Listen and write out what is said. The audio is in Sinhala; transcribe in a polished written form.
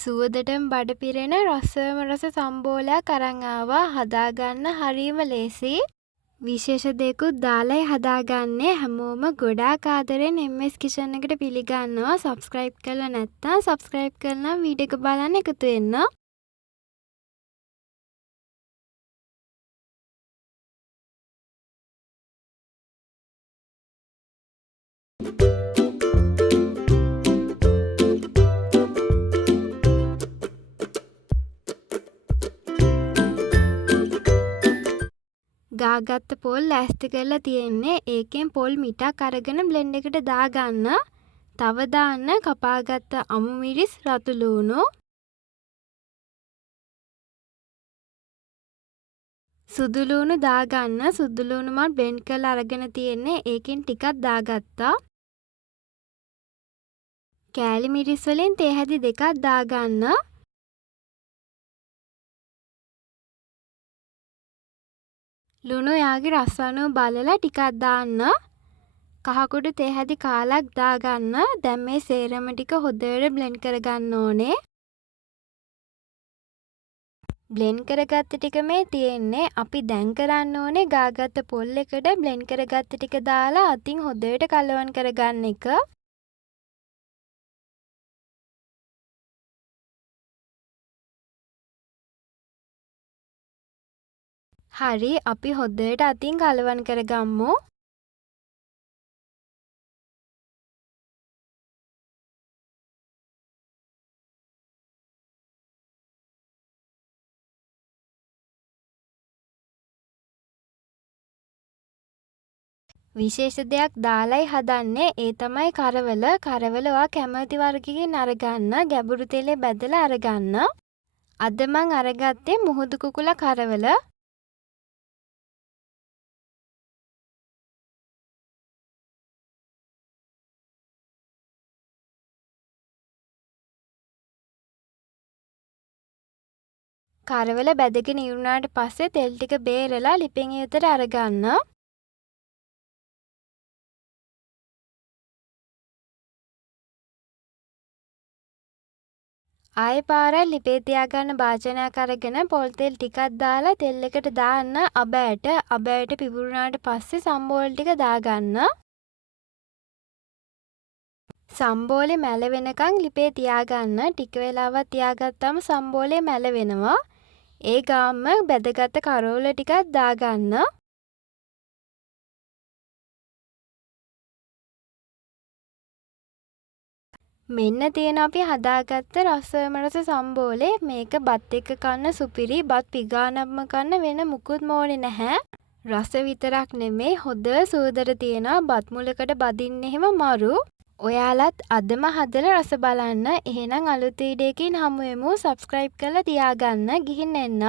සුවඳටම බඩ පිරෙන රසම රස සම්බෝලයක් අරන් ආවා. හදාගන්න හරිම ලේසි. විශේෂ දෙයක්කුත් දාලයි හදාගන්නේ. හැමෝම ගොඩාක් ආදරෙන් MS කිචන් එකට පිළිගන්නවා. සබ්ස්ක්‍රයිබ් කරලා නැත්නම් සබ්ස්ක්‍රයිබ් කරලා වීඩියෝ එක බලන්න එකතු වෙන්න. ගාගත්ත පොල් ලෑස්ති කරලා තියෙන්නේ. ඒකෙන් පොල් මිටක් අරගෙන බ්ලෙන්ඩ් එකට දාගන්න. තව දාන්න කපාගත්ත අමු මිරිස්, රතු ලූණු, සුදු ලූණු දාගන්න. සුදු ලූණු මම බ්ලෙන්ඩ් කරලා අරගෙන තියෙන්නේ. ඒකෙන් ටිකක් දාගත්තා. කෑලි මිරිස් වලින් තේ හැදි දෙකක් දාගන්න. ලුණු යාගේ රස අනුව බලලා ටිකක් දාන්න. කහ කුඩු තේ හැදි කාලක් දාගන්න. දැන් මේ සේරම ටික හොඳට බ්ලෙන්ඩ් කරගන්න ඕනේ. බ්ලෙන්ඩ් කරගත්ත ටික මේ තියෙන්නේ. අපි දැන් කරන්න ඕනේ ගාගත්ත පොල් එකට බ්ලෙන්ඩ් කරගත්ත ටික දාලා අතින් හොඳට කලවම් කරගන්න එක. හරි, අපි හොඳට අතින් කලවම් කරගම්මු. විශේෂ දෙයක් දාලයි හදන්නේ. ඒ තමයි කරවල. කරවල ඔයා කැමති වර්ගකින් අරගන්න. ගැඹුරු තෙලේ බැදලා අරගන්න. අද මං අරගත්තේ මුහුදු කුකුල කරවල. කරවල බැදගෙන ඉවරනාට පස්සේ තෙල් ටික බේරලා ලිපෙන් ඉවතට අරගන්න. ආයෙ පාරක් ලිපේ තියාගන්න භාජනයක් අරගෙන පොල් තෙල් ටිකක් දාලා තෙල් එකට දාන්න අබෑට. අබෑට පිපුරුනාට පස්සේ සම්බෝල ටික දාගන්න. සම්බෝලේ මැල වෙනකන් ලිපේ තියාගන්න. ටික වෙලාවක් තියාගත්තාම සම්බෝලේ මැල වෙනවා. ඒ ගාම්ම බැදගත්ත කරවල ටිකක් දාගන්න. මෙන්න තියෙන අපි හදාගත්ත රසම රස සම්බෝලේ. මේක බත් එක්ක කන්න සුපිරි. බත් පිගානක්ම කන්න වෙන මුකුත් ඕනේ නැහැ. රස විතරක් නෙමෙයි හොඳ සුවඳට තියෙනවා. බත් මුලකට බදින්න එහෙම මරු. ඔයාලත් අදම හදලා රස බලන්න. එහෙනම් අලුත් වීඩියෝ එකකින් හමු වෙමු. සබ්ස්ක්‍රයිබ් කරලා තියාගන්න. ගිහින් එන්න.